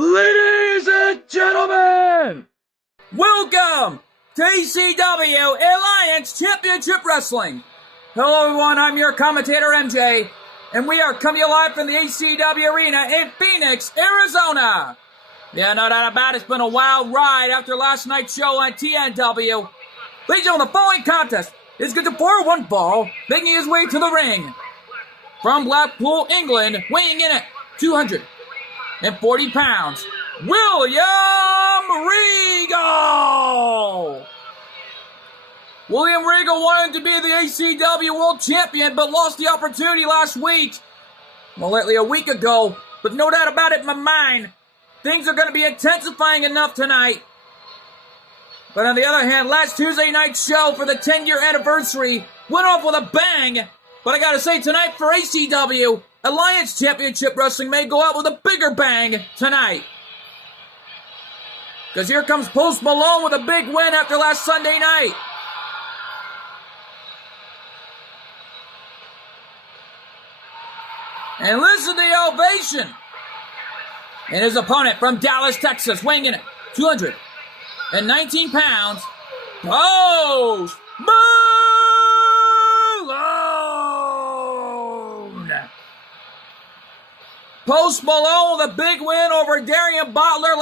Ladies and gentlemen, welcome to ECW Alliance Championship Wrestling. Hello everyone, I'm your commentator MJ, and we are coming live from the ECW Arena in Phoenix, Arizona. Yeah, no doubt about it, it's been a wild ride after last night's show on TNW. Ladies and gentlemen, the following contest is good to 4-1 ball, making his way to the ring. From Blackpool, England, weighing in at 240 pounds, William Regal! William Regal wanted to be the ECW World Champion, but lost the opportunity last week. Well, lately a week ago, but no doubt about it in my mind, things are going to be intensifying enough tonight. But on the other hand, last Tuesday night's show for the 10-year anniversary went off with a bang. But I gotta say, tonight for ECW Alliance Championship Wrestling may go out with a bigger bang tonight. Because here comes Post Malone with a big win after last Sunday night. And listen to the ovation. And his opponent from Dallas, Texas, weighing in at 219 pounds, Post Malone! Post Malone with a big win over Darian Butler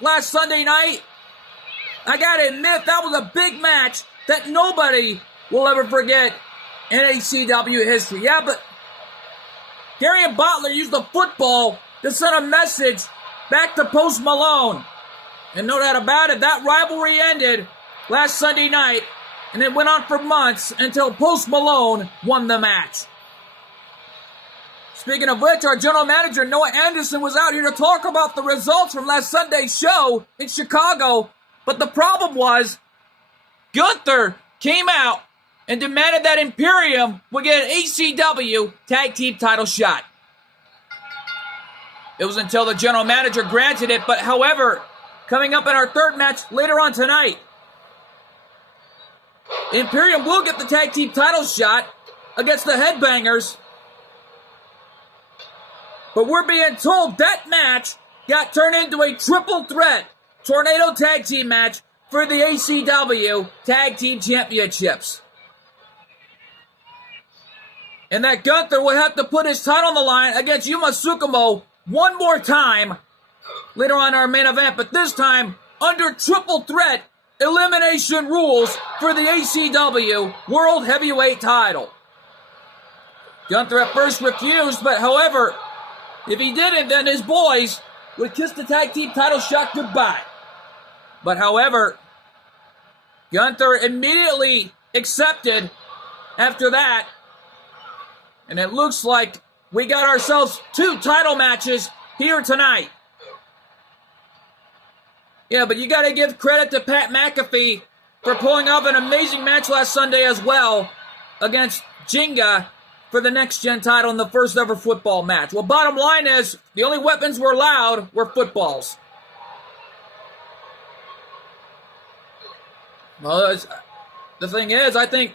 last Sunday night. I gotta admit, that was a big match that nobody will ever forget in ECW history. Yeah, but Darian Butler used the football to send a message back to Post Malone. And no doubt about it, that rivalry ended last Sunday night, and it went on for months until Post Malone won the match. Speaking of which, our general manager, Noah Anderson, was out here to talk about the results from last Sunday's show in Chicago, but the problem was, Gunther came out and demanded that Imperium would get an ECW tag team title shot. It was until the general manager granted it, but however, coming up in our third match later on tonight, Imperium will get the tag team title shot against the Headbangers. But we're being told that match got turned into a triple threat tornado tag team match for the ECW Tag Team Championships. And that Gunther will have to put his title on the line against Yuma Tsukumo one more time later on in our main event, but this time under triple threat elimination rules for the ECW World Heavyweight title. Gunther at first refused, but however, if he didn't, then his boys would kiss the tag team title shot goodbye. But however, Gunther immediately accepted after that, and it looks like we got ourselves 2 title matches here tonight. Yeah, but you got to give credit to Pat McAfee for pulling off an amazing match last Sunday as well against Jinga for the Next Gen title in the first ever football match. Well, bottom line is, the only weapons were allowed were footballs. Well, the thing is, I think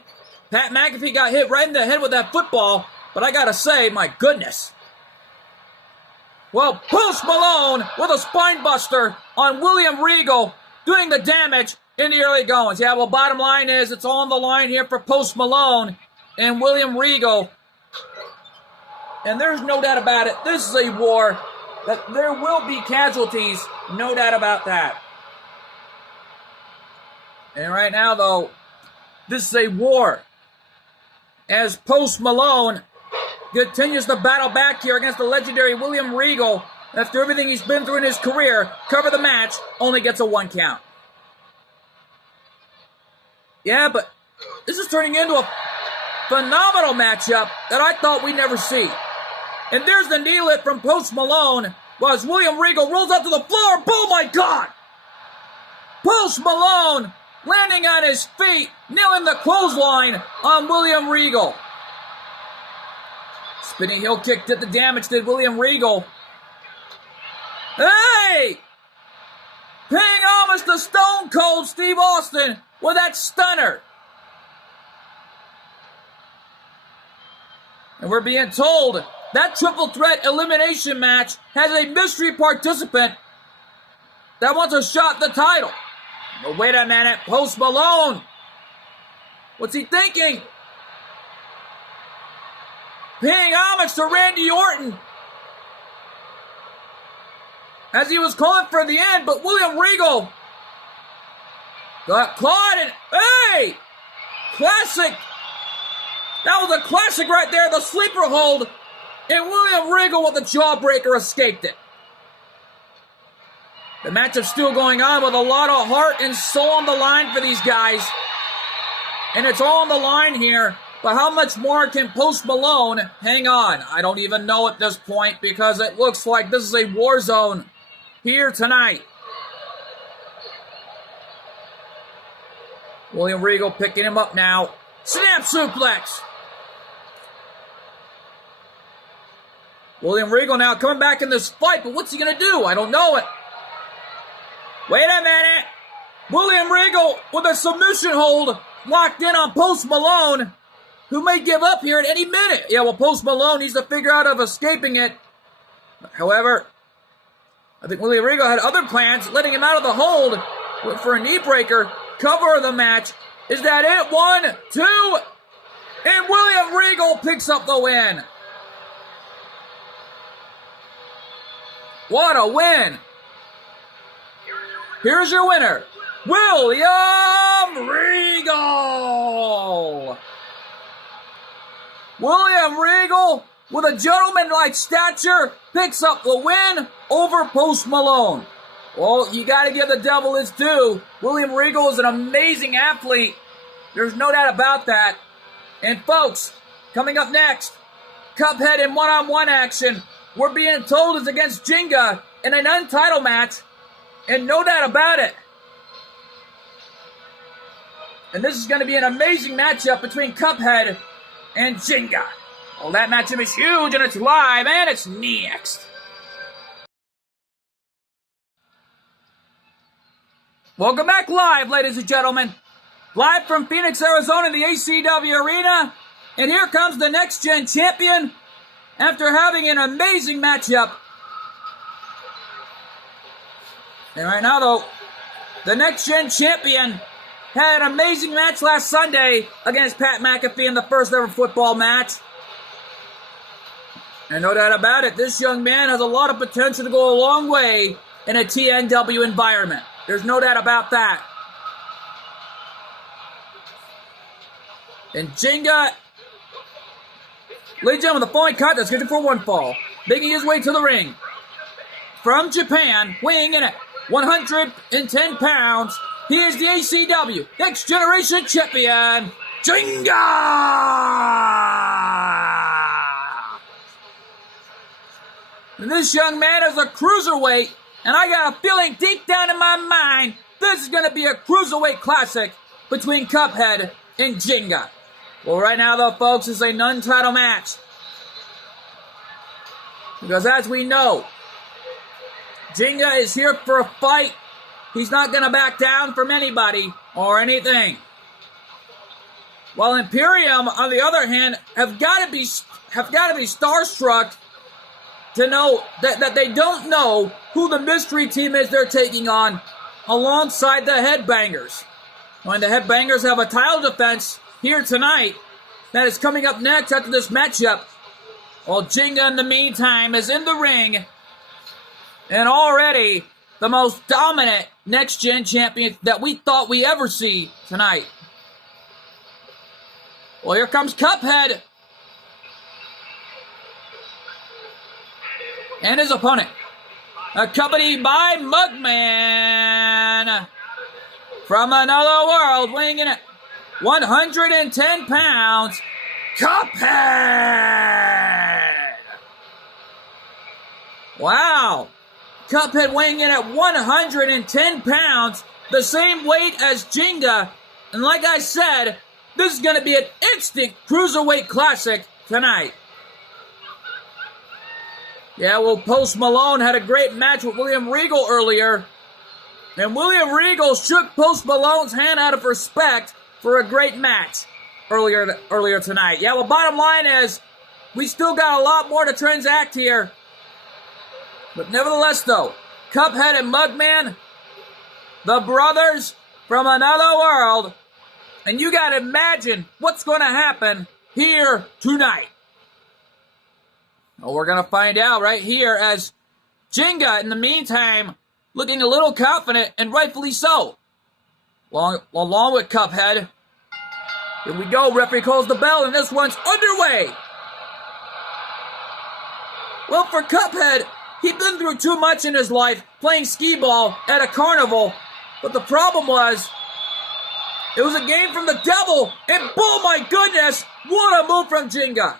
Pat McAfee got hit right in the head with that football, but I got to say, my goodness. Well, Post Malone with a spine buster on William Regal, doing the damage in the early goings. Yeah, well, bottom line is, it's all on the line here for Post Malone and William Regal. And there's no doubt about it, this is a war that there will be casualties, no doubt about that. And right now, though, this is a war as Post Malone continues to battle back here against the legendary William Regal. After everything he's been through in his career, cover the match, only gets a 1 count. Yeah, but this is turning into a phenomenal matchup that I thought we'd never see. And there's the knee lift from Post Malone, while William Regal rolls up to the floor. Oh my God! Post Malone landing on his feet, nailing the clothesline on William Regal. Spinning heel kick did the damage, did William Regal. Hey! Paying homage to Stone Cold Steve Austin with that stunner. And we're being told that triple threat elimination match has a mystery participant that wants a shot at the title. But wait a minute, Post Malone. What's he thinking? Paying homage to Randy Orton as he was calling for the end, but William Regal got caught and, hey! Classic! That was a classic right there, the sleeper hold, and William Regal with the jawbreaker escaped it. The match is still going on with a lot of heart and soul on the line for these guys. And it's all on the line here. But how much more can Post Malone hang on? I don't even know at this point because it looks like this is a war zone here tonight. William Regal picking him up now. Snap suplex. William Regal now coming back in this fight, but what's he going to do? I don't know it. Wait a minute. William Regal with a submission hold locked in on Post Malone, who may give up here at any minute. Yeah, well, Post Malone needs to figure out of escaping it. However, I think William Regal had other plans, letting him out of the hold for a knee breaker. Cover of the match. Is that it? 1, 2, and William Regal picks up the win. What a win. Here's your winner, William Regal. William Regal, with a gentleman-like stature, picks up the win over Post Malone. Well, you got to give the devil his due. William Regal is an amazing athlete. There's no doubt about that. And folks, coming up next, Cuphead in one-on-one action. We're being told is against Jinga in an untitled match. And no doubt about it. And this is going to be an amazing matchup between Cuphead and Jinga. Well, that matchup is huge, and it's live, and it's next. Welcome back live, ladies and gentlemen. Live from Phoenix, Arizona, in the ACW Arena. And here comes the Next Gen Champion after having an amazing matchup. And right now, though, the Next Gen Champion had an amazing match last Sunday against Pat McAfee in the first ever football match. And no doubt about it, this young man has a lot of potential to go a long way in a TNW environment. There's no doubt about that. And Jinga, ladies and gentlemen, the following contest scheduled for one fall, making his way to the ring from Japan, weighing in at 110 pounds. He is the ACW Next Generation Champion, Jinga! And this young man is a cruiserweight, and I got a feeling deep down in my mind, this is going to be a cruiserweight classic between Cuphead and Jinga. Well, right now, though, folks, it's a non-title match. Because as we know, Jinga is here for a fight. He's not going to back down from anybody or anything. While Imperium, on the other hand, have got to be starstruck to know that they don't know who the mystery team is they're taking on alongside the Headbangers. When the Headbangers have a title defense here tonight that is coming up next after this matchup. While Jinga, in the meantime, is in the ring and already the most dominant next-gen champion that we thought we ever see tonight. Well, here comes Cuphead and his opponent, accompanied by Mugman from another world, weighing in at 110 pounds, Cuphead! Wow! Cuphead weighing in at 110 pounds, the same weight as Jinga. And like I said, this is going to be an instant cruiserweight classic tonight. Yeah, well, Post Malone had a great match with William Regal earlier. And William Regal shook Post Malone's hand out of respect for a great match earlier tonight. Yeah, well, bottom line is, we still got a lot more to transact here. But nevertheless, though, Cuphead and Mugman the brothers from another world. And you gotta imagine what's gonna happen here tonight. Well, we're gonna find out right here as Jinga, in the meantime, looking a little confident, and rightfully so. Along with Cuphead. Here we go, referee calls the bell, and this one's underway. Well, for Cuphead, he'd been through too much in his life playing skee-ball at a carnival, but the problem was, it was a game from the devil, and oh my goodness, what a move from Jinga.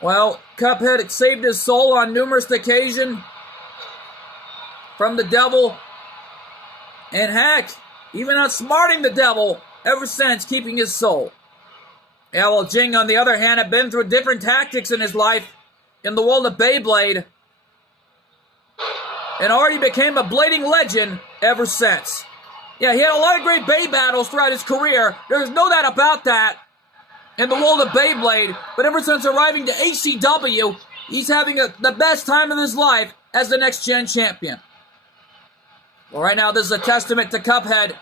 Well, Cuphead had saved his soul on numerous occasions from the devil, and heck, even outsmarting the devil ever since, keeping his soul. Yeah, well, Jinga, on the other hand, had been through different tactics in his life in the world of Beyblade, and already became a blading legend ever since. Yeah, he had a lot of great Bey battles throughout his career. There's no doubt about that in the world of Beyblade, but ever since arriving to ACW, he's having the best time of his life as the next-gen champion. Well, right now, this is a testament to Cuphead,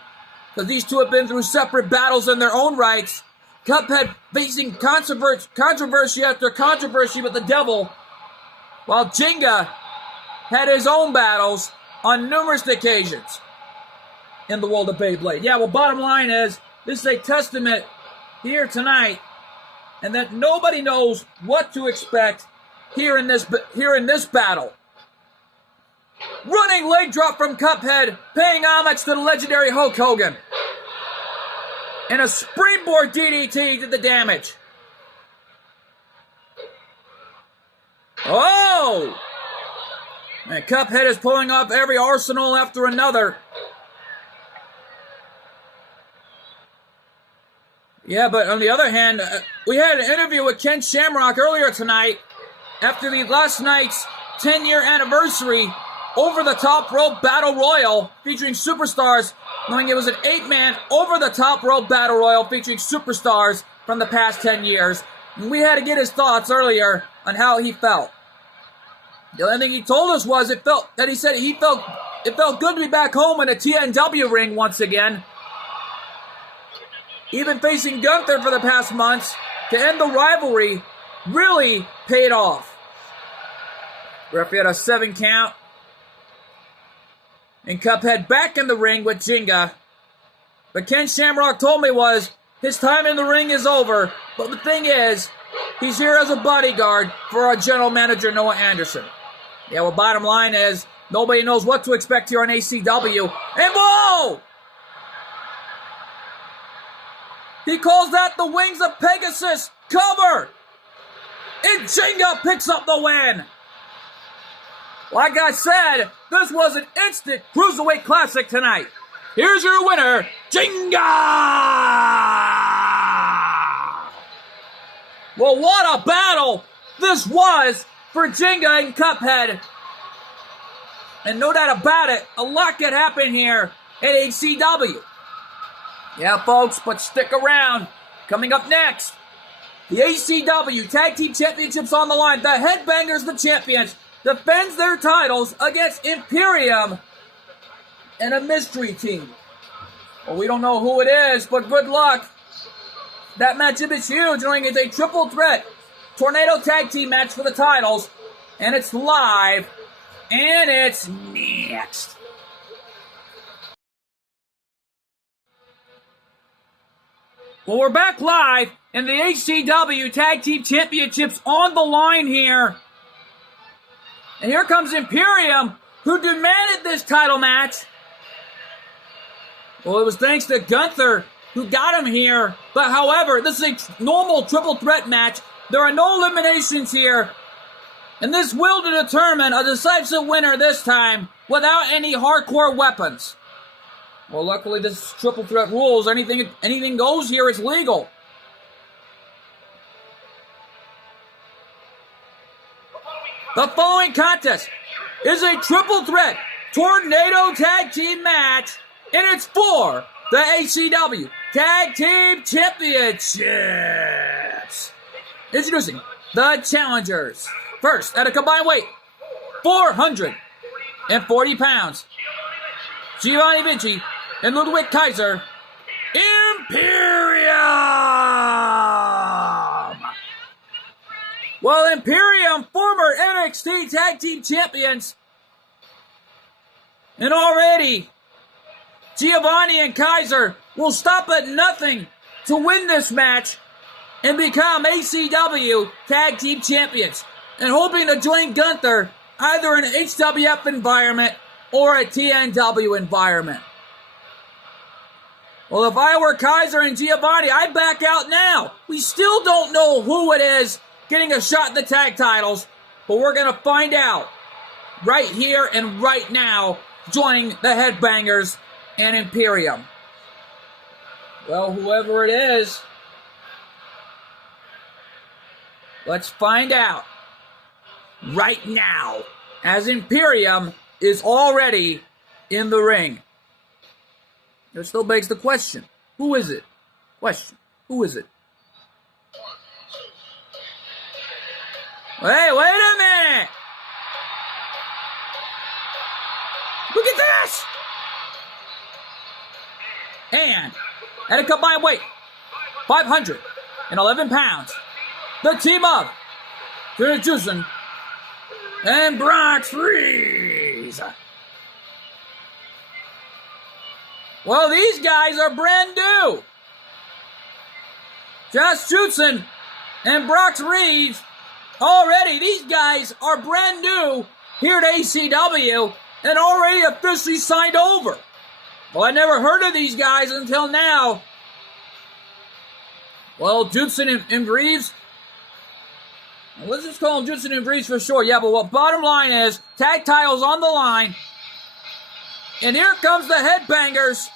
because these two have been through separate battles in their own rights. Cuphead facing controversy after controversy with the devil, while Jinga had his own battles on numerous occasions in the world of Beyblade. Yeah, well, bottom line is, this is a testament here tonight, and that nobody knows what to expect here in this battle. Running leg drop from Cuphead, paying homage to the legendary Hulk Hogan. And a springboard DDT did the damage. Oh! And Cuphead is pulling off every arsenal after another. Yeah, but on the other hand, we had an interview with Ken Shamrock earlier tonight after the last night's 10-year anniversary over-the-top rope battle royal featuring superstars, knowing it was an 8-man over-the-top rope battle royal featuring superstars from the past 10 years. And we had to get his thoughts earlier on how he felt. The only thing he told us was it felt good to be back home in a TNW ring once again. Even facing Gunther for the past months to end the rivalry really paid off. Referee had a 7 count. And Cuphead back in the ring with Jinga. But Ken Shamrock told me was, his time in the ring is over. But the thing is, he's here as a bodyguard for our general manager, Noah Anderson. Yeah, well, bottom line is, nobody knows what to expect here on ACW. And whoa! He calls that the Wings of Pegasus cover! And Jinga picks up the win! Like I said, this was an instant Cruiserweight Classic tonight. Here's your winner, Jinga! Well, what a battle this was for Jinga and Cuphead. And no doubt about it, a lot could happen here at ACW. Yeah, folks, but stick around. Coming up next, the ACW Tag Team Championships on the line. The Headbangers, the champions, defends their titles against Imperium and a mystery team. Well, we don't know who it is, but good luck. That matchup is huge, knowing it's a triple threat Tornado Tag Team match for the titles. And it's live, and it's next. Well, we're back live, and the HCW Tag Team Championships on the line here. And here comes Imperium, who demanded this title match. Well, it was thanks to Gunther who got him here. But however, this is a normal triple threat match. There are no eliminations here. And this will determine a decisive winner this time without any hardcore weapons. Well, luckily this triple threat rules. Anything goes here. It's legal. The following contest is a triple threat Tornado Tag Team match, and it's for the ACW Tag Team Championships. Introducing the challengers. First, at a combined weight, 440 pounds. Giovanni Vinci, and Ludwig Kaiser. Imperium! Well, Imperium, former NXT Tag Team Champions. And already, Giovanni and Kaiser will stop at nothing to win this match and become ACW Tag Team Champions. And hoping to join Gunther either in an HWF environment or a TNW environment. Well, if I were Kaiser and Giovanni, I'd back out now. We still don't know who it is getting a shot at the tag titles, but we're going to find out right here and right now, joining the Headbangers and Imperium. Well, whoever it is, let's find out right now, as Imperium is already in the ring. It still begs the question, who is it? Question, who is it? Hey, wait a minute! Look at this! And at a combined weight, 511 pounds, the team of Trina Juicin and Brock Freeze. Well, these guys are brand new. Josh Juicin and Brock Freeze, already these guys are brand new here at ACW and already officially signed over. Well, I never heard of these guys until now. Well, Juicin and Breeze. Let's just call them Juicin and Breeze for sure. Yeah, but what bottom line is, tag titles on the line. And here comes the Headbangers.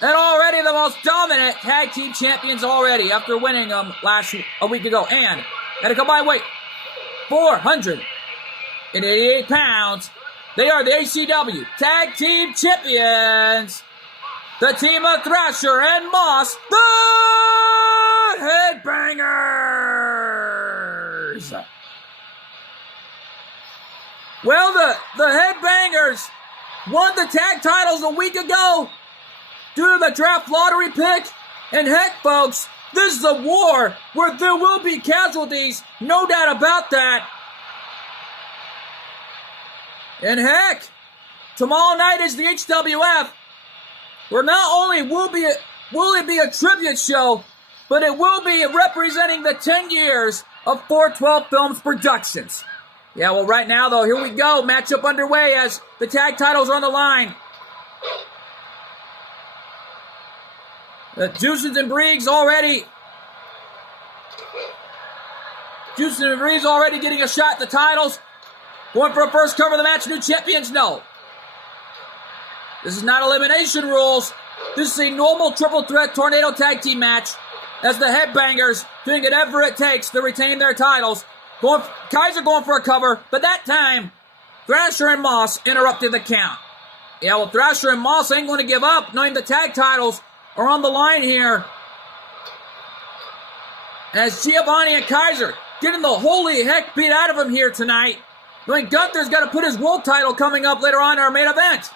And already the most dominant tag team champions already after winning them a week ago. And at a combined weight, 488 pounds. They are the ACW Tag Team Champions. The team of Thrasher and Moss, the Headbangers. Well, the Headbangers won the tag titles a week ago due to the draft lottery pick. And heck, folks, this is a war where there will be casualties, no doubt about that. And heck, tomorrow night is the HWF, where not only will it be a tribute show, but it will be representing the 10 years of 412 Films Productions. Yeah, well, right now, though, here we go. Matchup underway as the tag titles are on the line. The Juicin and Breeze already getting a shot at the titles. Going for a first cover of the match. New champions? No. This is not elimination rules. This is a normal triple threat tornado tag team match. As the Headbangers doing whatever it takes to retain their titles. Kaiser going for a cover, but that time, Thrasher and Moss interrupted the count. Yeah, well, Thrasher and Moss ain't going to give up, knowing the tag titles are on the line here. As Giovanni and Kaiser getting the holy heck beat out of him here tonight. Knowing Gunther's got to put his world title coming up later on in our main event.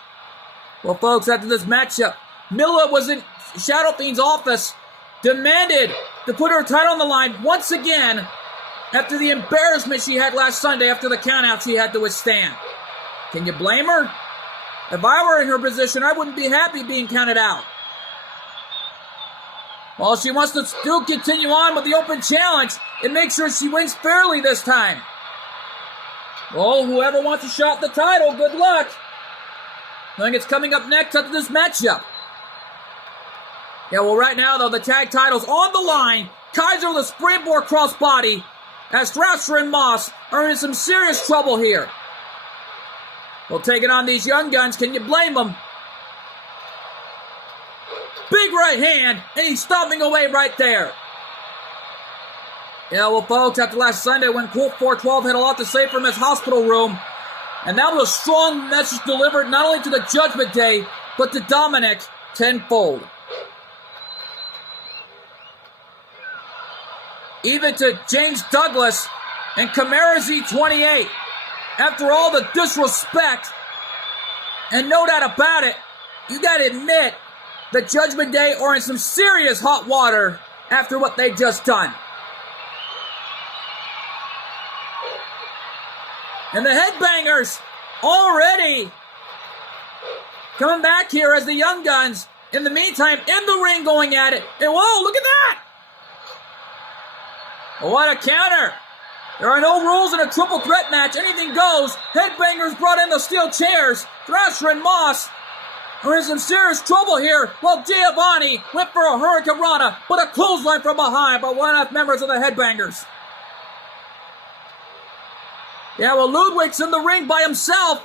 Well, folks, after this matchup, Milla was in Shadow Fiend's office, demanded to put her title on the line once again after the embarrassment she had last Sunday after the countout she had to withstand. Can you blame her? If I were in her position, I wouldn't be happy being counted out. Well, she wants to still continue on with the open challenge and make sure she wins fairly this time. Well, whoever wants a shot at the title, good luck. I think it's coming up next after this matchup. Yeah, well, right now, though, the tag title's on the line. Kaiser with a springboard crossbody as Thrasher and Moss are in some serious trouble here. Well, taking on these young guns, can you blame them? Big right hand, and he's stomping away right there. Yeah, well, folks, after last Sunday when Colt 412 had a lot to say from his hospital room, and that was a strong message delivered not only to the Judgment Day, but to Dominic tenfold. Even to James Douglas and Camara Z28. After all the disrespect, and no doubt about it, you gotta admit the Judgment Day are in some serious hot water after what they just done. And the Headbangers already coming back here as the Young Guns, in the meantime, in the ring going at it. And whoa, look at that! What a counter! There are no rules in a triple threat match. Anything goes. Headbangers brought in the steel chairs. Thrasher and Moss are in some serious trouble here, while Giovanni went for a Hurricane Rana, but a clothesline from behind by one of members of the Headbangers. Yeah, well, Ludwig's in the ring by himself.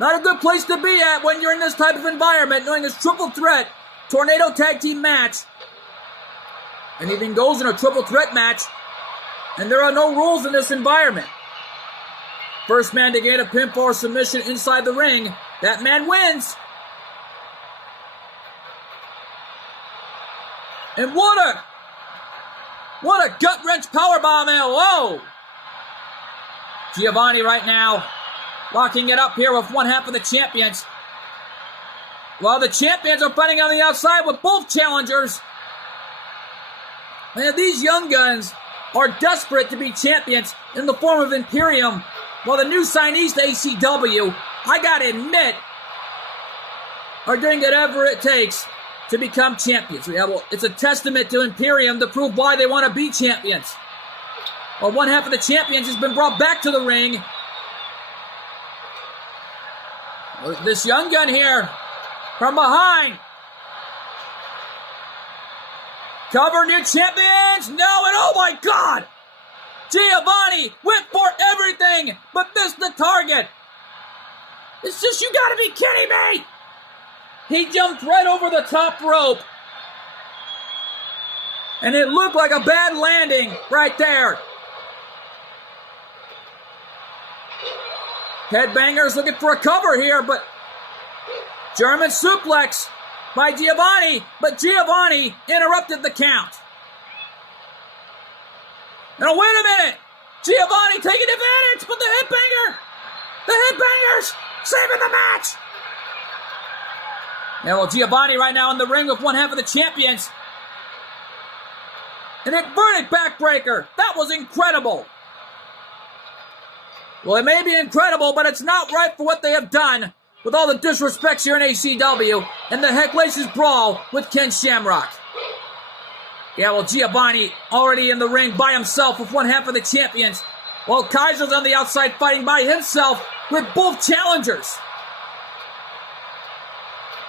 Not a good place to be at when you're in this type of environment, knowing this triple threat tornado tag team match. Anything goes in a triple threat match, and there are no rules in this environment. First man to gain a pinfall or submission inside the ring, that man wins. And what a gut-wrench powerbomb, and whoa! Giovanni right now locking it up here with one half of the champions. While the champions are fighting on the outside with both challengers. Man, these Young Guns are desperate to be champions in the form of Imperium, while the new signees to ACW, I gotta admit, are doing whatever it takes to become champions. Yeah, well, it's a testament to Imperium to prove why they want to be champions. Well, one half of the champions has been brought back to the ring. This Young Gun here, from behind. Cover new champions? No, and oh my God! Giovanni went for everything, but missed the target. It's just, you gotta be kidding me! He jumped right over the top rope. And it looked like a bad landing right there. Headbangers looking for a cover here, but German suplex by Giovanni, but Giovanni interrupted the count. Now wait a minute! Giovanni taking advantage, but the Headbangers saving the match! Yeah, well, Giovanni right now in the ring with one half of the champions. An inverted backbreaker. That was incredible. Well, it may be incredible, but it's not right for what they have done with all the disrespects here in ACW and the Headlaces brawl with Ken Shamrock. Yeah, well, Giovanni already in the ring by himself with one half of the champions, while Kaiser's on the outside fighting by himself with both challengers.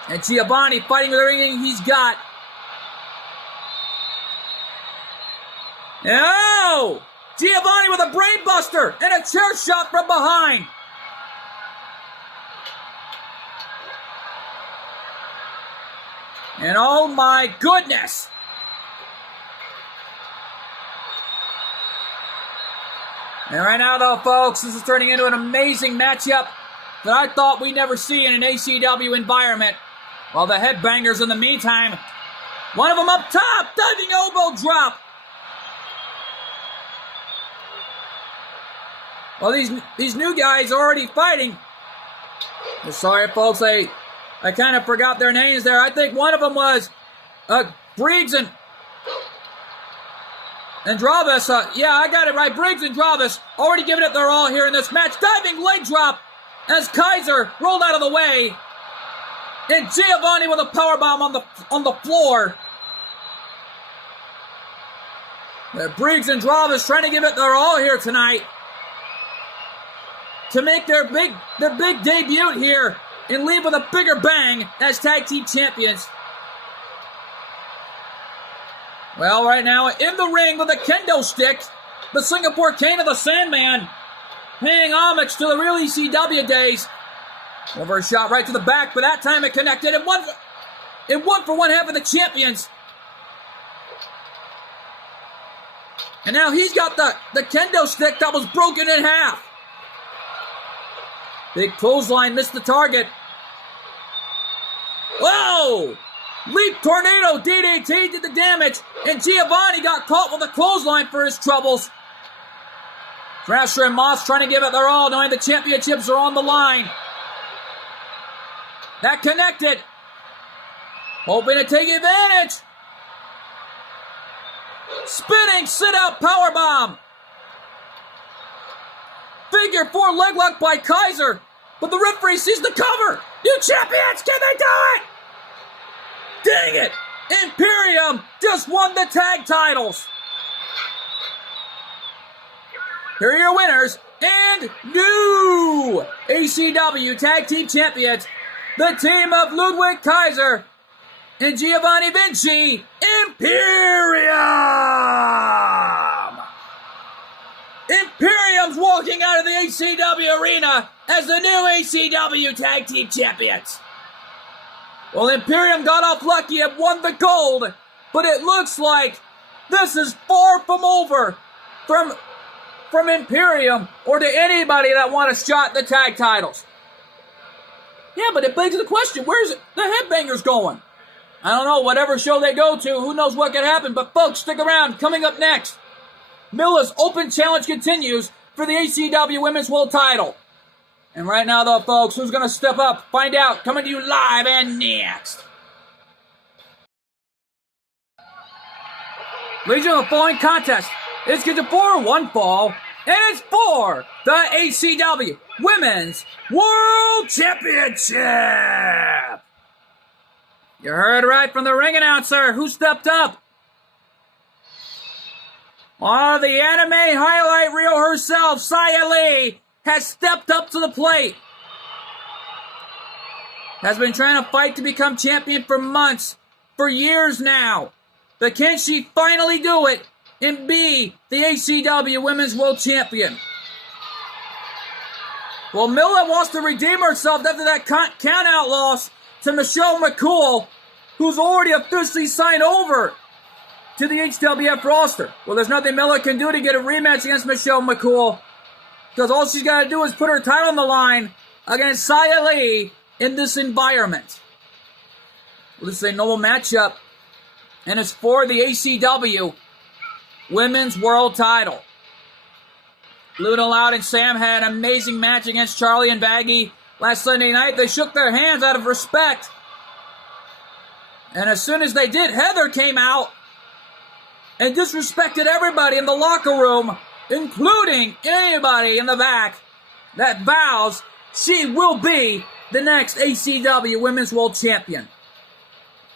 And Giovanni fighting with everything he's got. Oh! Giovanni with a brain buster and a chair shot from behind. And oh my goodness! And right now though, folks, this is turning into an amazing matchup that I thought we'd never see in an ACW environment. While the Headbangers in the meantime, one of them up top, diving elbow drop. Well, these new guys are already fighting. Sorry, folks, I kind of forgot their names there. I think one of them was Briggs and Dravis. Yeah, I got it right. Briggs and Dravis already giving it their all here in this match. Diving leg drop as Kaiser rolled out of the way. And Giovanni with a powerbomb on the floor. Briggs and Dravis trying to give it their all here tonight to make their big debut here and leave with a bigger bang as tag team champions. Well, right now in the ring with a kendo stick, the Singapore Cane of the Sandman, paying homage to the real ECW days. Over a shot right to the back, but that time it connected and won for one half of the champions. And now he's got the kendo stick that was broken in half. Big clothesline, missed the target. Whoa! Leap tornado, DDT did the damage, and Giovanni got caught with a clothesline for his troubles. Thrasher and Moss trying to give it their all, knowing the championships are on the line. That connected, hoping to take advantage. Spinning sit-out powerbomb. Figure 4 leg lock by Kaiser, but the referee sees the cover. New champions, can they do it? Dang it! Imperium just won the tag titles. Here are your winners and new ACW Tag Team Champions, the team of Ludwig Kaiser and Giovanni Vinci, Imperium! Imperium's walking out of the ACW arena as the new ACW Tag Team Champions. Well, Imperium got off lucky and won the gold, but it looks like this is far from over from Imperium or to anybody that want a shot at the tag titles. Yeah, but it begs the question, where's the Headbangers going? I don't know, whatever show they go to, who knows what could happen, but folks, stick around. Coming up next, Milla's Open Challenge continues for the ACW Women's World title. And right now, though, folks, who's going to step up? Find out. Coming to you live and next. Ladies and gentlemen, the following contest is scheduled for one fall, and it's for the ACW Women's World Championship. You heard right from the ring announcer. Who stepped up? Oh, the anime highlight reel herself, Xia Li, has stepped up to the plate. Has been trying to fight to become champion for months, for years now. But can she finally do it and be the ACW Women's World Champion? Well, Milla wants to redeem herself after that count-out loss to Michelle McCool, who's already officially signed over to the HWF roster. Well, there's nothing Milla can do to get a rematch against Michelle McCool, because all she's got to do is put her title on the line against Xia Li in this environment. Well, this is a normal matchup, and it's for the ACW Women's World title. Luna Loud and Sam had an amazing match against Charlie and Baggy last Sunday night. They shook their hands out of respect. And as soon as they did, Heather came out and disrespected everybody in the locker room, including anybody in the back that vows she will be the next ACW Women's World Champion.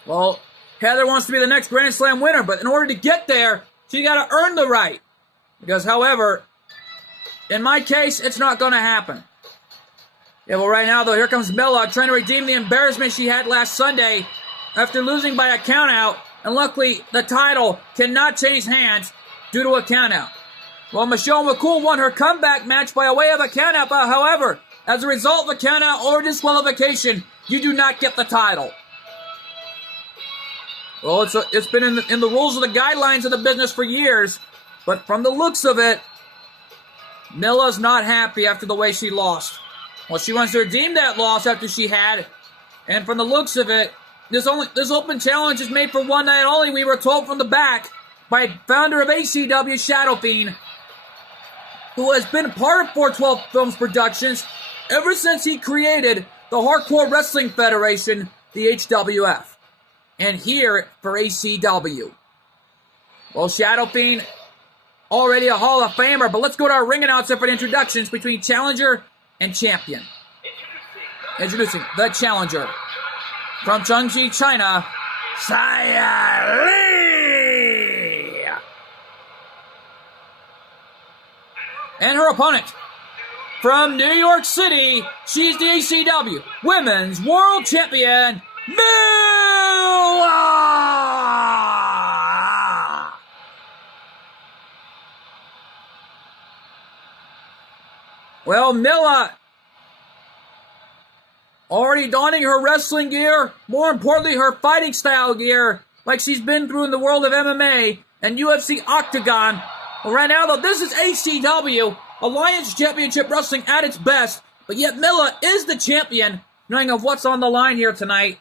Well, Heather wants to be the next Grand Slam winner, but in order to get there, she got to earn the right. Because, however, in my case, it's not going to happen. Yeah, well, right now, though, here comes Milla trying to redeem the embarrassment she had last Sunday after losing by a countout. And luckily, the title cannot change hands due to a countout. Well, Michelle McCool won her comeback match by way of a countout, but however, as a result of a countout or disqualification, you do not get the title. Well, it's been in the rules of the guidelines of the business for years, but from the looks of it, Milla's not happy after the way she lost. Well, she wants to redeem that loss after she had, and from the looks of it, this open challenge is made for one night only, we were told from the back by founder of ACW, Shadow Fiend, who has been part of 412 Films Productions ever since he created the Hardcore Wrestling Federation, the HWF. And here for ACW. Well, Shadow Fiend, already a Hall of Famer, but let's go to our ring announcer for the introductions between Challenger and Champion. Introducing the Challenger. From Chengchi, China, Xia Li. And her opponent, from New York City, she's the ACW Women's World Champion, Milla! Well, Milla, already donning her wrestling gear, more importantly, her fighting style gear, like she's been through in the world of MMA and UFC Octagon. Well, right now, though, this is ACW, Alliance Championship Wrestling at its best, but yet Milla is the champion, knowing of what's on the line here tonight.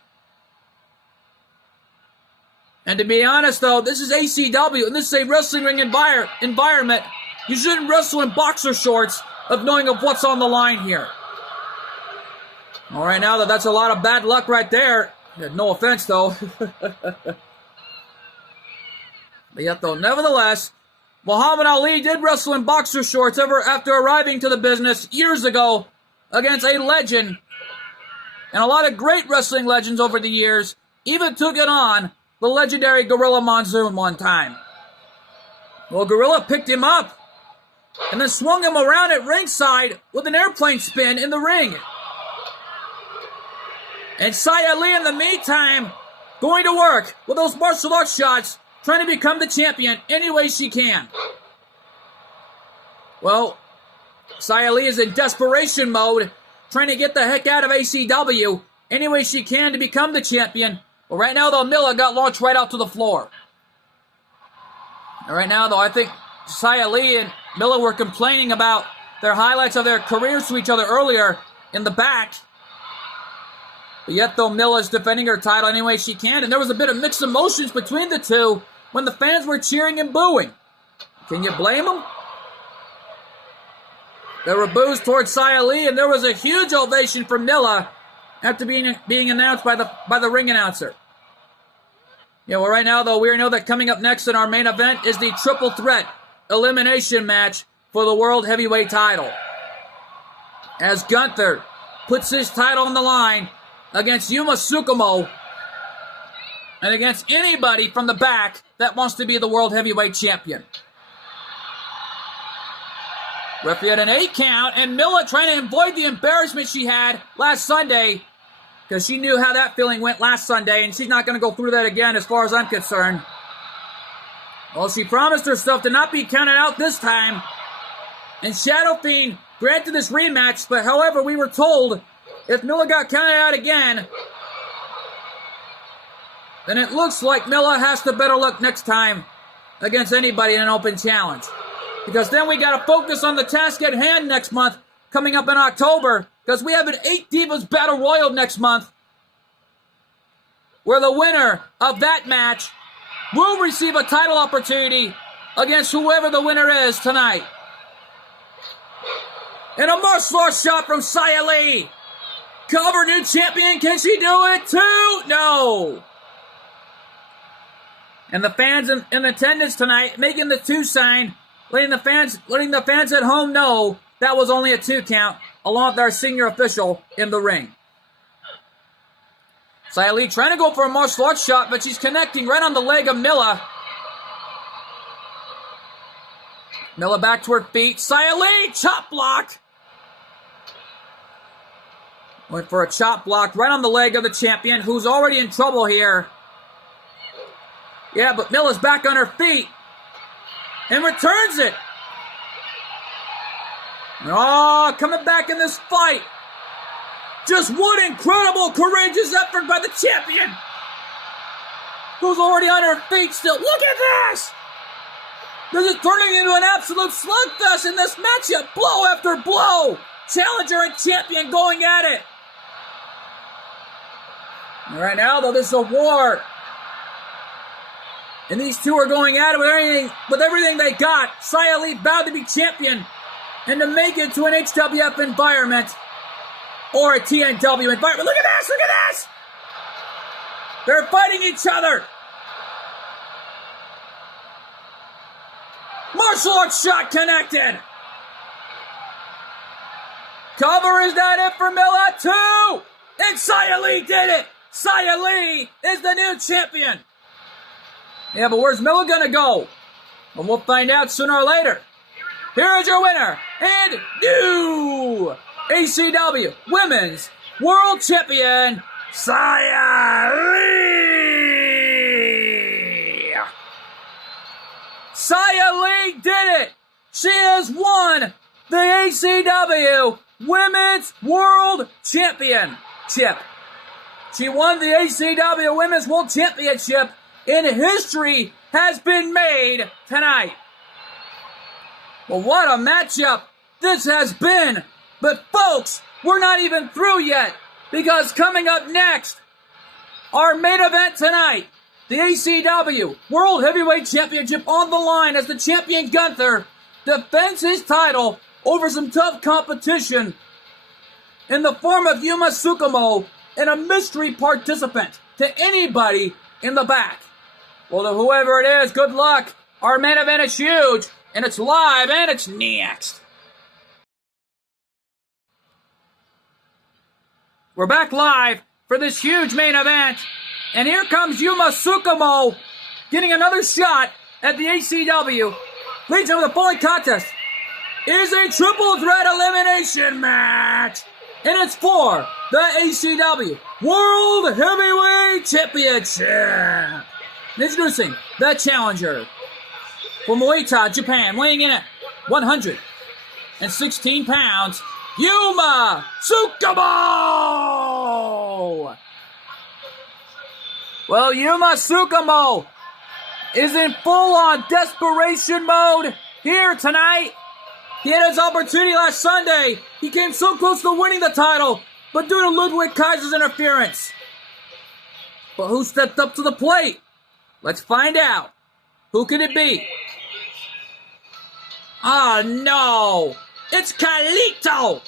And to be honest, though, this is ACW, and this is a wrestling ring environment. You shouldn't wrestle in boxer shorts of knowing of what's on the line here. All right, now that's a lot of bad luck right there. Yeah, no offense, though. But yet, though, nevertheless, Muhammad Ali did wrestle in boxer shorts after arriving to the business years ago against a legend. And a lot of great wrestling legends over the years even took it on the legendary Gorilla Monsoon one time. Well, Gorilla picked him up and then swung him around at ringside with an airplane spin in the ring. And Xia Li, in the meantime, going to work with those martial arts shots, trying to become the champion any way she can. Well, Xia Li is in desperation mode, trying to get the heck out of ACW any way she can to become the champion. Well, right now, though, Milla got launched right out to the floor. And right now, though, I think Xia Li and Milla were complaining about their highlights of their careers to each other earlier in the back. But yet, though, Milla's defending her title any way she can, and there was a bit of mixed emotions between the two when the fans were cheering and booing. Can you blame them? There were boos towards Xia Li, and there was a huge ovation for Milla after being announced by the ring announcer. Yeah, well, right now, though, we know that coming up next in our main event is the triple threat elimination match for the World Heavyweight title. As Gunther puts his title on the line against Yuma Tsukumo and against anybody from the back that wants to be the World Heavyweight Champion. Referee at an 8 count, and Milla trying to avoid the embarrassment she had last Sunday because she knew how that feeling went last Sunday, and she's not going to go through that again as far as I'm concerned. Well, she promised herself to not be counted out this time, and Shadow Fiend granted this rematch, but however, we were told if Milla got counted out again, then it looks like Milla has to better luck next time against anybody in an open challenge. Because then we got to focus on the task at hand next month, coming up in October, because we have an 8 Divas Battle Royal next month, where the winner of that match will receive a title opportunity against whoever the winner is tonight. And a martial arts shot from Xia Li. Cover new champion, can she do it too? No. And the fans in attendance tonight making the 2 sign, letting the fans at home know that was only a 2 count, along with our senior official in the ring. Xia Li trying to go for a martial arts shot, but she's connecting right on the leg of Milla. Milla back to her feet. Xia Li, chop block. Went for a chop block right on the leg of the champion, who's already in trouble here. Yeah, but Milla's back on her feet and returns it. Oh, coming back in this fight. Just one incredible, courageous effort by the champion, who's already on her feet still. Look at this! This is turning into an absolute slugfest in this matchup. Blow after blow. Challenger and champion going at it. And right now, though, this is a war. And these two are going at it with everything they got. Xia Li vowed to be champion and to make it to an HWF environment or a TNW environment. Look at this! Look at this! They're fighting each other. Martial arts shot connected. Cover, is that it for Milla? 2! And Xia Li did it! Xia Li is the new champion. Yeah, but where's Milla gonna go? Well, we'll find out sooner or later. Here is your winner and new ACW Women's World Champion, Xia Li. Xia Li did it. She has won the ACW Women's World Championship. She won the ACW Women's World Championship, and history has been made tonight. Well, what a matchup this has been. But folks, we're not even through yet, because coming up next, our main event tonight, the ACW World Heavyweight Championship on the line as the champion Gunther defends his title over some tough competition in the form of Yuma Tsukumo and a mystery participant to anybody in the back. Well, to whoever it is, good luck. Our main event is huge, and it's live, and it's next. We're back live for this huge main event, and here comes Yuma Tsukumo getting another shot at the ACW. Leads him to the following contest is a triple threat elimination match, and it's for the ACW World Heavyweight Championship. Introducing the challenger from Oita, Japan, weighing in at 116 pounds, Yuma Tsukumo! Well, Yuma Tsukumo is in full-on desperation mode here tonight. He had his opportunity last Sunday. He came so close to winning the title, but due to Ludwig Kaiser's interference. But who stepped up to the plate? Let's find out. Who could it be? Oh no! It's Carlito!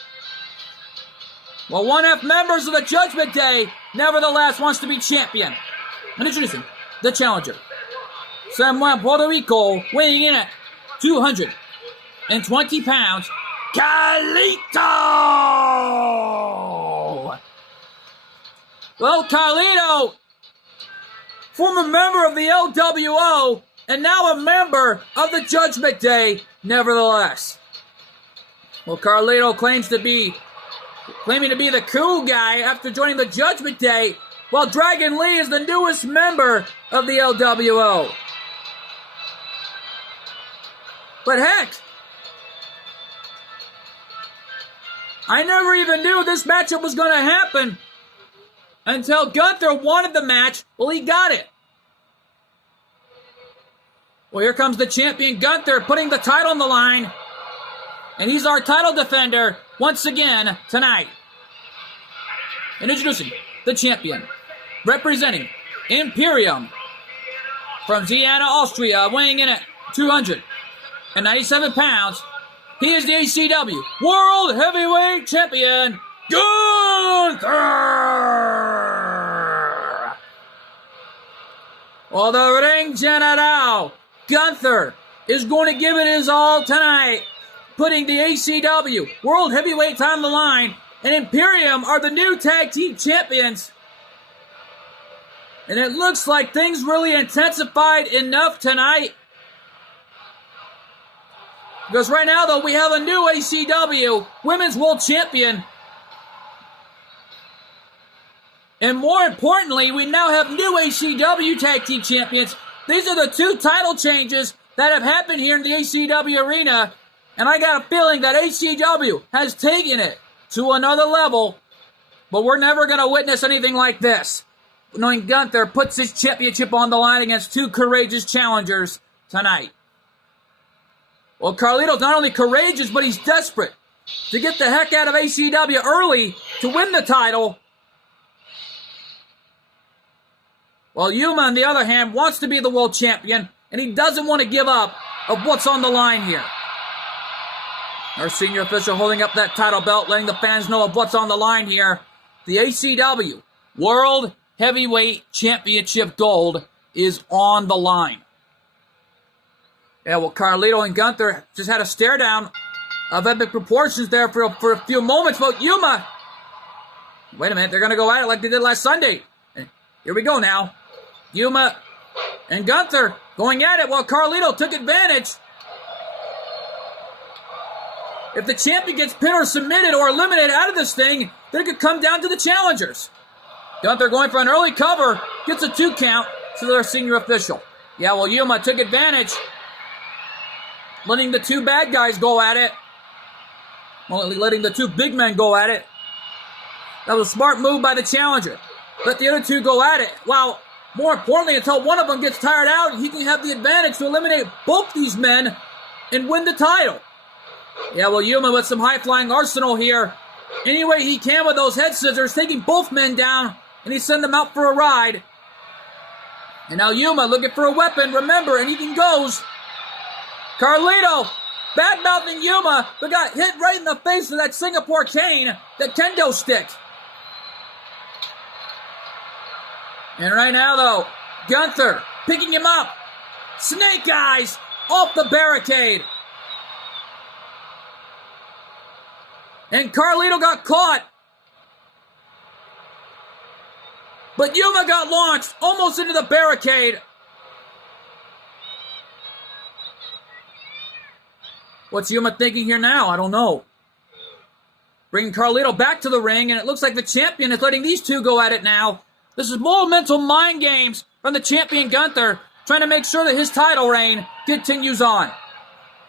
Well, one-half members of the Judgment Day nevertheless wants to be champion. And introducing the challenger. San Juan, Puerto Rico, weighing in at 220 pounds, Carlito! Well, Carlito, former member of the LWO, and now a member of the Judgment Day, nevertheless. Well, Carlito claiming to be the cool guy after joining the Judgment Day, while Dragon Lee is the newest member of the LWO. But heck, I never even knew this matchup was going to happen until Gunther wanted the match. Well, he got it. Well, here comes the champion Gunther putting the title on the line. And he's our title defender once again tonight. And introducing the champion, representing Imperium from Vienna, Austria, weighing in at 297 pounds. He is the ACW World Heavyweight Champion, Gunther! Well, the ring general, Gunther, is going to give it his all tonight, putting the ACW World Heavyweight title on the line, and Imperium are the new tag team champions. And it looks like things really intensified enough tonight. Because right now, though, we have a new ACW Women's World Champion. And more importantly, we now have new ACW Tag Team Champions. These are the two title changes that have happened here in the ACW arena. And I got a feeling that ACW has taken it to another level. But we're never going to witness anything like this, knowing Gunther puts his championship on the line against two courageous challengers tonight. Well, Carlito's not only courageous, but he's desperate to get the heck out of ACW early to win the title. While Yuma, on the other hand, wants to be the world champion, and he doesn't want to give up of what's on the line here. Our senior official holding up that title belt, letting the fans know of what's on the line here. The ACW World Heavyweight Championship Gold is on the line. Yeah, well, Carlito and Gunther just had a stare down of epic proportions there for a few moments. But Yuma, wait a minute, they're going to go at it like they did last Sunday. And here we go now. Yuma and Gunther going at it while Carlito took advantage. If the champion gets pinned or submitted or eliminated out of this thing, then it could come down to the challengers. Gunther going for an early cover, gets a 2 count to their senior official. Yeah, well, Yuma took advantage, letting the two bad guys go at it. Well, letting the two big men go at it. That was a smart move by the challenger. Let the other two go at it. Wow, more importantly, until one of them gets tired out, he can have the advantage to eliminate both these men and win the title. Yeah, well, Yuma with some high-flying arsenal here. Any way he can with those head scissors, taking both men down, and he sent them out for a ride. And now Yuma looking for a weapon, remember, and he goes. Carlito, bad-mouthing Yuma, but got hit right in the face with that Singapore cane, that kendo stick. And right now, though, Gunther picking him up. Snake Eyes off the barricade. And Carlito got caught. But Yuma got launched almost into the barricade. What's Yuma thinking here now? I don't know. Bringing Carlito back to the ring, and it looks like the champion is letting these two go at it now. This is more mental mind games from the champion Gunther, trying to make sure that his title reign continues on.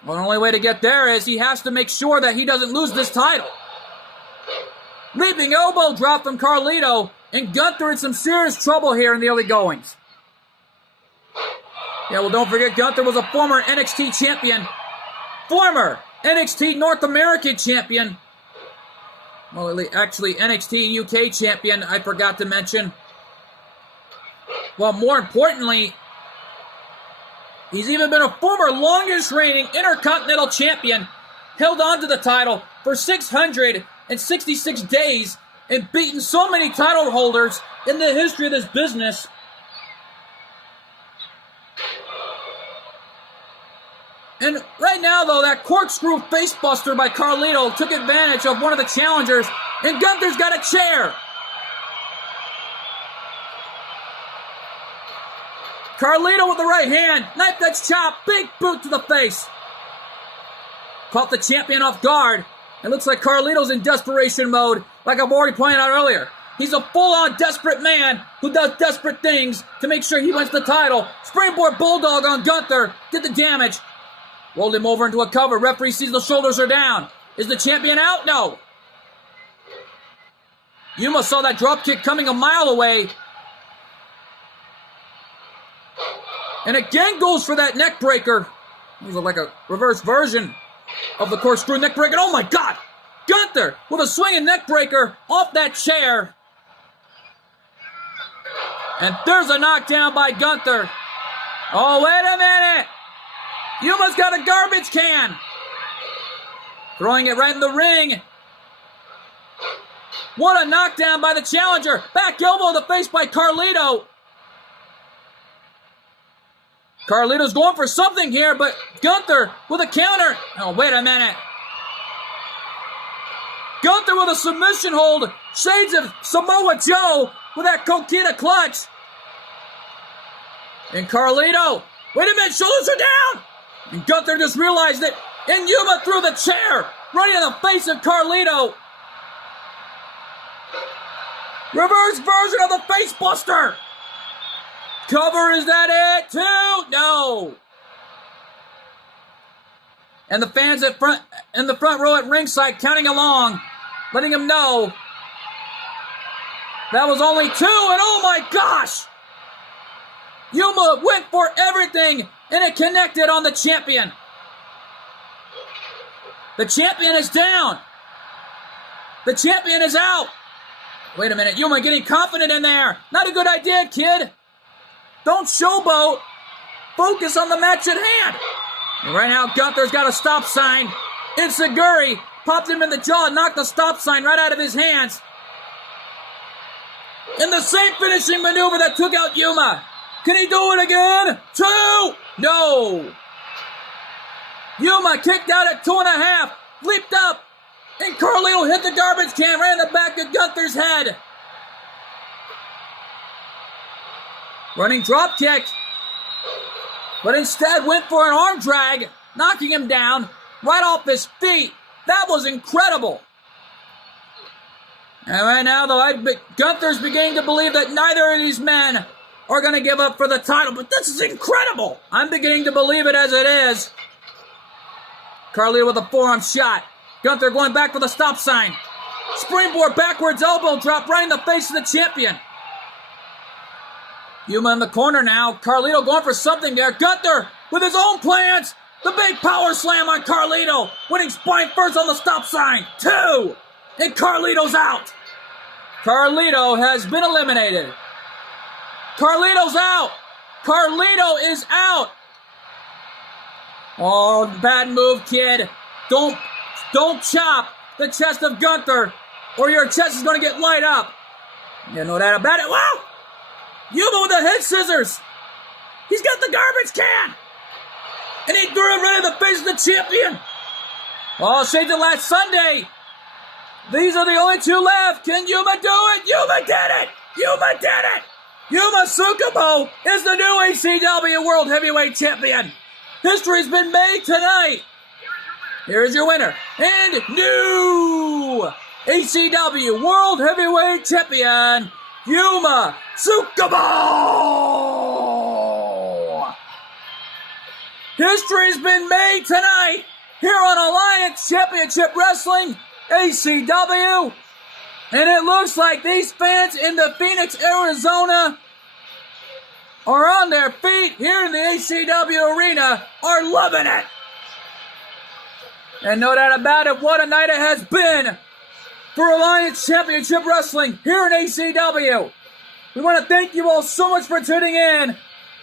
Well, the only way to get there is he has to make sure that he doesn't lose this title. Leaping elbow drop from Carlito, and Gunther in some serious trouble here in the early goings. Yeah, well, don't forget, Gunther was a former NXT champion. Former NXT North American champion. Well, actually, NXT UK champion, I forgot to mention. Well, more importantly, he's even been a former longest reigning Intercontinental champion, held on to the title for 666 days, and beaten so many title holders in the history of this business. And right now, though, that corkscrew facebuster by Carlito took advantage of one of the challengers, and Gunther's got a chair. Carlito with the right hand, knife edge chop, big boot to the face. Caught the champion off guard. It looks like Carlito's in desperation mode, like I've already pointed out earlier. He's a full-on desperate man who does desperate things to make sure he wins the title. Springboard Bulldog on Gunther, did the damage. Rolled him over into a cover. Referee sees the shoulders are down. Is the champion out? No. Yuma saw that drop kick coming a mile away. And again goes for that neck breaker. It was like a reverse version of the corkscrew neck breaker. Oh my God! Gunther with a swinging neck breaker off that chair. And there's a knockdown by Gunther. Oh, wait a minute! Yuma's got a garbage can. Throwing it right in the ring. What a knockdown by the challenger. Back elbow to the face by Carlito. Carlito's going for something here, but Gunther with a counter. Oh, wait a minute. Gunther with a submission hold. Shades of Samoa Joe with that Coquina clutch. And Carlito. Wait a minute, shoulders are down. And Gunther just realized it. And Yuma threw the chair right in the face of Carlito. Reverse version of the face buster. Cover, is that it too? No. And the fans in the front row at ringside counting along, letting them know that was only two, and oh my gosh! Yuma went for everything, and it connected on the champion. The champion is down. The champion is out. Wait a minute, Yuma getting confident in there. Not a good idea, kid. Don't showboat. Focus on the match at hand. And right now, Gunther's got a stop sign. Enziguri popped him in the jaw and knocked the stop sign right out of his hands. And the same finishing maneuver that took out Yuma. Can he do it again? 2! No. Yuma kicked out at 2.5. Leaped up. And Carlito hit the garbage can right in the back of Gunther's head. Running drop kick. But instead went for an arm drag, knocking him down right off his feet. That was incredible. And right now, though, Gunther's beginning to believe that neither of these men are going to give up for the title. But this is incredible. I'm beginning to believe it as it is. Carlito with a forearm shot. Gunther going back for the stop sign. Springboard backwards elbow drop right in the face of the champion. Yuma in the corner now. Carlito going for something there. Gunther with his own plans. The big power slam on Carlito. Winning spine first on the stop sign. 2. And Carlito's out. Carlito has been eliminated. Carlito's out. Carlito is out. Oh, bad move, kid. Don't chop the chest of Gunther, or your chest is going to get light up. You know that about it. Wow! Yuma with the head scissors. He's got the garbage can. And he threw it right in the face of the champion. Oh, saved it last Sunday. These are the only two left. Can Yuma do it? Yuma did it. Yuma did it. Yuma Tsukumo is the new ACW World Heavyweight Champion. History's been made tonight. Here's your winner and new ACW World Heavyweight Champion, Yuma Tsukumo. History's been made tonight here on Alliance Championship Wrestling, ACW. And it looks like these fans in the Phoenix, Arizona are on their feet here in the ACW arena, are loving it. And no doubt about it, what a night it has been for Alliance Championship Wrestling here in ACW. We want to thank you all so much for tuning in.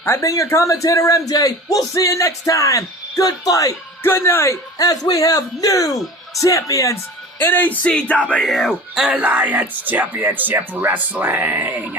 I've been your commentator, MJ. We'll see you next time. Good fight, good night, as we have new champions in ACW Alliance Championship Wrestling.